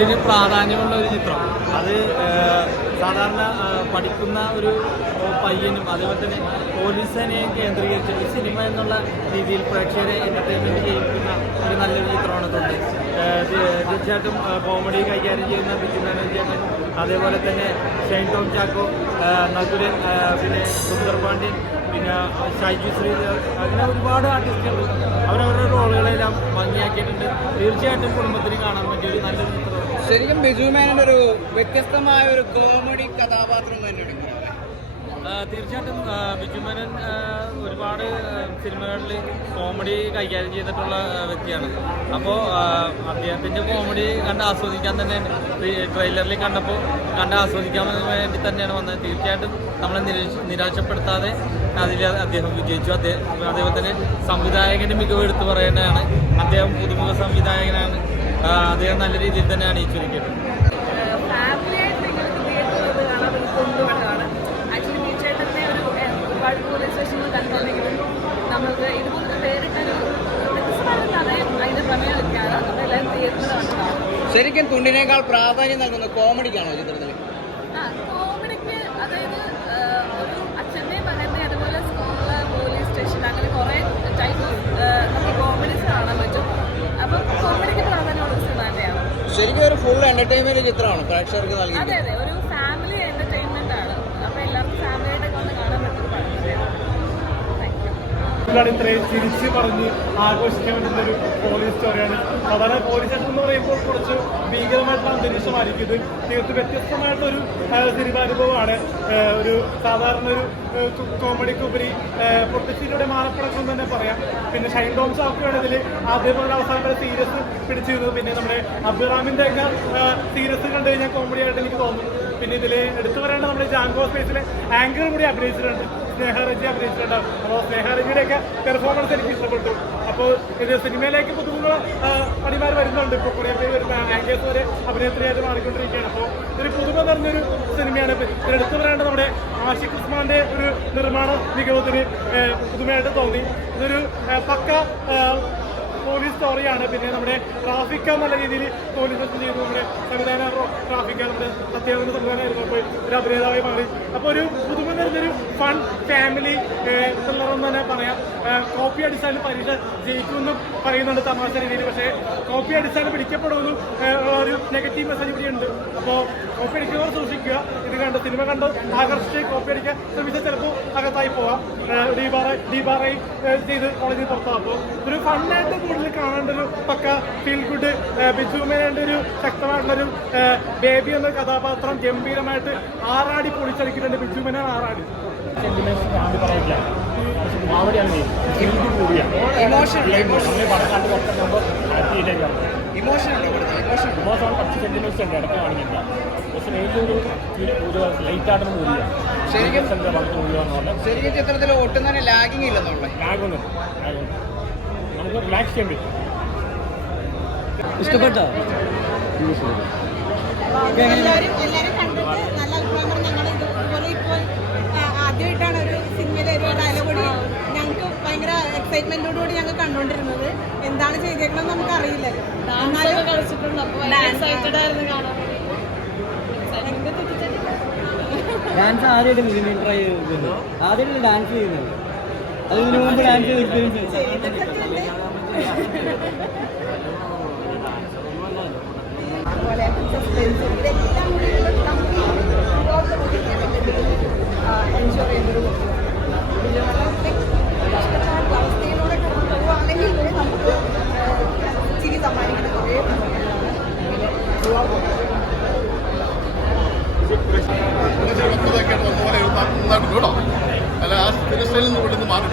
സൗണ്ടിന് പ്രാധാന്യമുള്ള ഒരു ചിത്രം. അത് സാധാരണ പഠിക്കുന്ന ഒരു പയ്യനും അതേപോലെ തന്നെ പോലീസിനെയും കേന്ദ്രീകരിച്ച് സിനിമ എന്നുള്ള രീതിയിൽ പ്രേക്ഷകരെ എൻ്റർടൈൻമെൻറ്റ് ചെയ്യിക്കുന്ന ഒരു നല്ലൊരു ചിത്രമാണ് തൊണ്ട്. തീർച്ചയായിട്ടും കോമഡി കൈകാര്യം ചെയ്യുന്ന ബിജു മേനോൻ ചേട്ടൻ, അതേപോലെ തന്നെ ഷൈൻ ടോം ചാക്കോ, നകുലൻ, പിന്നെ സുന്ദർ പാണ്ഡ്യൻ, പിന്നെ ഷൈജു ശ്രീ, അങ്ങനെ ഒരുപാട് ആർട്ടിസ്റ്റുകൾ അവരവരുടെ റോളുകളെല്ലാം ഭംഗിയാക്കിയിട്ടുണ്ട്. തീർച്ചയായിട്ടും കുടുംബത്തിന് കാണാൻ പറ്റിയ ഒരു നല്ലൊരു ചിത്രമാണ്. ശരിക്കും ബിജു മേനോൻ്റെ ഒരു വ്യത്യസ്തമായ ഒരു കോമഡി കഥാപാത്രം തന്നെ. തീർച്ചയായിട്ടും ബിജു മേനോൻ ഒരുപാട് സിനിമകളിൽ കോമഡി കൈകാര്യം ചെയ്തിട്ടുള്ള വ്യക്തിയാണ്. അപ്പോൾ അദ്ദേഹത്തിൻ്റെ കോമഡി കണ്ട് ആസ്വദിക്കാൻ തന്നെ ട്രെയിലറിൽ കണ്ട് ആസ്വദിക്കാൻ വേണ്ടി തന്നെയാണ് വന്നത്. തീർച്ചയായിട്ടും നമ്മളെ നിരാശപ്പെടുത്താതെ അതിൽ അദ്ദേഹം വിജയിച്ചു. അതേപോലെ തന്നെ സംവിധായകൻ്റെ മികവ് എടുത്തു പറയേണ്ടതാണ്. അദ്ദേഹം പുതുമുഖ സംവിധായകനാണ്. അദ്ദേഹം നല്ല രീതിയിൽ തന്നെയാണ് ഈ ചുരുക്കിയത്. പോലീസ് സ്റ്റേഷനിൽ കണ്ടുകൊണ്ടെങ്കിലും നമ്മൾക്ക് ഇതുപോലെ പേരിട്ടൊരു അതിൻ്റെ പ്രമേയം വെക്കാണ് നമ്മളെല്ലാവരും തിയേറ്ററിൽ. ശരിക്കും തുണ്ടിനേക്കാൾ പ്രാധാന്യം നൽകുന്ന കോമഡിക്കാണോ ചിത്രത്തിൽ? കോമഡിക്ക്, അതായത് ഒരു അച്ഛൻ്റെയും മകൻ്റെ, അതുപോലെ സ്കൂള്, പോലീസ് സ്റ്റേഷൻ, അങ്ങനെ കുറേ ടൈപ്പ് ഓഫ് നമുക്ക് കോമഡീസ് കാണാൻ പറ്റും. അപ്പം കോമഡിക്ക് പ്രാധാന്യമുള്ള സിനിമ തന്നെയാണ്. ശരിക്കും ഒരു ഫുൾ എന്റർടൈൻമെന്റ് ചിത്രമാണ് പ്രേക്ഷകർക്ക് നൽകി. അതെ അതെ, ഒരു ഫാമിലി എന്റർടൈൻമെന്റ് ആണ്. അപ്പോൾ എല്ലാവർക്കും ഫാമിലിയായിട്ടൊക്കെ ഒന്ന് കാണാൻ പറ്റുന്ന ഇത്രയും ചിരിച്ച് പറഞ്ഞ് ആഘോഷിക്കാൻ പറ്റുന്ന ഒരു പോലീസ് സ്റ്റോറിയാണ്. സാധാരണ പോലീസ് സ്റ്റേഷൻ എന്ന് പറയുമ്പോൾ കുറച്ച് ഭീകരമായിട്ടുള്ള അന്തരീക്ഷമായിരിക്കും. ഇത് തീർത്തും വ്യത്യസ്തമായിട്ടൊരു സിനിമാനുഭവമാണ്. ഒരു സാധാരണ ഒരു കോമഡിക്കുപരി പൊട്ടിച്ചിരിയുടെ മാനപ്പടക്കം തന്നെ പറയാം. പിന്നെ ഷൈൻ ടോം ചാക്കോയാണ് ഇതിൽ ആദ്യം മുതൽ അവസാനം വരെ സീരിയസ് പിടിച്ചിരുന്നത്. പിന്നെ നമ്മുടെ അബ്ദുറാമിൻ്റെ ഒക്കെ സീരിയസ് കണ്ടു കഴിഞ്ഞാൽ കോമഡി ആയിട്ട് എനിക്ക് തോന്നുന്നു. പിന്നെ ഇതിൽ എടുത്തു പറയേണ്ട നമ്മുടെ ജാങ്കോ സ്പേസിലെ ആങ്കർ കൂടി അഭിനയിച്ചിട്ടുണ്ട്, സ്നേഹരജി അഭിനയിച്ചിട്ടുണ്ടാവും. അപ്പോൾ സ്നേഹരജിയുടെയൊക്കെ പെർഫോമൻസ് എനിക്ക് ഇഷ്ടപ്പെട്ടു. അപ്പോൾ ഇത് സിനിമയിലേക്ക് പുതുമുഖ പണിമാർ വരുന്നുണ്ട്. ഇപ്പോൾ കുറേ പേര് വരുന്ന ആങ്കേഴ്സ് വരെ അഭിനേത്രിയായിട്ട് മാറിക്കൊണ്ടിരിക്കുകയാണ്. അപ്പോൾ ഇതൊരു പുതുമ നിറഞ്ഞൊരു സിനിമയാണ്. ഇതിലെടുത്തു പറയേണ്ട നമ്മുടെ ആഷിഖ് ഉസ്മാന്റെ ഒരു നിർമ്മാണ മികവത്തിന് പുതുമയായിട്ട് തോന്നി. ഇതൊരു പക്ക പോലീസ് സ്റ്റോറിയാണ്. പിന്നെ നമ്മുടെ ട്രാഫിക്ക നല്ല രീതിയിൽ പോലീസ് ചെയ്തു. നമ്മുടെ സംവിധാന ട്രാഫിക്ക നമ്മുടെ സത്യാനന്ദ സംവിധാനമായിരുന്നു. അപ്പോൾ ഒരു അഭിനേതാവായി മാറി. അപ്പോൾ ഒരു പുതുമ നിറഞ്ഞൊരു ഫൺ ഫാമിലി ത്രില്ലറെന്ന് തന്നെ പറയാം. കോപ്പി അടിച്ചാലും പരീക്ഷ ജയിക്കുമെന്നും പറയുന്നുണ്ട് തമാശ രീതിയിൽ. പക്ഷേ കോപ്പി അടിച്ചാലും പിടിക്കപ്പെടുമെന്നും ഒരു നെഗറ്റീവ് മെസ്സേജ് ഇവിടെ ഉണ്ട്. അപ്പോൾ കോപ്പി അടിക്കുന്നവർ സൂക്ഷിക്കുക. ഇത് കണ്ട് സിനിമ കണ്ട് ആകർഷിച്ച് കോപ്പി അടിക്കാൻ ശ്രമിച്ചാൽ ചിലപ്പോൾ അകത്തായി പോവാം. ഡീബാറായി ചെയ്ത് കോളേജിൽ പുറത്താകും. അപ്പോൾ ഒരു ഫണ്ണായിട്ട് കൂടുതൽ കാണേണ്ട ഒരു പക്ക ഫീൽ ഗുഡ് ബിജു മേനോന്റെ ഒരു ശക്തമായിട്ടുള്ളൊരു ബേബി എന്ന കഥാപാത്രം ഗംഭീരമായിട്ട് ആറാടി പൊളിച്ചടിക്കുന്നുണ്ട്. ബിജു മേനോൻ ആറാടി. ശരിക്കും ചിത്രത്തിൽ ഒട്ടും തന്നെ ലാഗിങ് ഇല്ലെന്നുള്ള നമുക്ക് റിലാക്സ് ചെയ്യാൻ പറ്റും. ഇഷ്ടപ്പെട്ടോ? എല്ലാവരും കണ്ടിട്ട് നല്ല അഭിപ്രായം. ഞങ്ങൾ ഇതുപോലെ ഇപ്പോൾ ആദ്യമായിട്ടാണ് ഒരു സിനിമയിലെ ഒരു ഡയലോഗ് ഞങ്ങൾക്ക് ഭയങ്കര എക്സൈറ്റ്മെന്റോടുകൂടി ഞങ്ങൾ കണ്ടുകൊണ്ടിരുന്നത്. എന്താണ് ചെയ്തേക്കണമെന്ന് നമുക്ക് അറിയില്ലല്ലോ. ഡാൻസ് ആദ്യമായിട്ട് മിനിമം ട്രൈ ചെയ്തിട്ടുണ്ട്. ആദ്യമായിട്ട് ഡാൻസ് ചെയ്യുന്നത്. അതിന് മുമ്പ് ഡാൻസ് ചെയ്ത് എക്സ്പീരിയൻസ് എൻജോയ് ചെയ്യുന്നൊരു ഇഷ്ടപ്പെട്ട അവസ്ഥയിലൂടെ പോവുകയാണെങ്കിൽ നമുക്ക് ചിരി സമ്മാനിക്കുന്ന കുറേ അല്ല ആ സ്ഥിരസ്ഥയിൽ നിന്ന് ഇവിടുന്ന് മാറി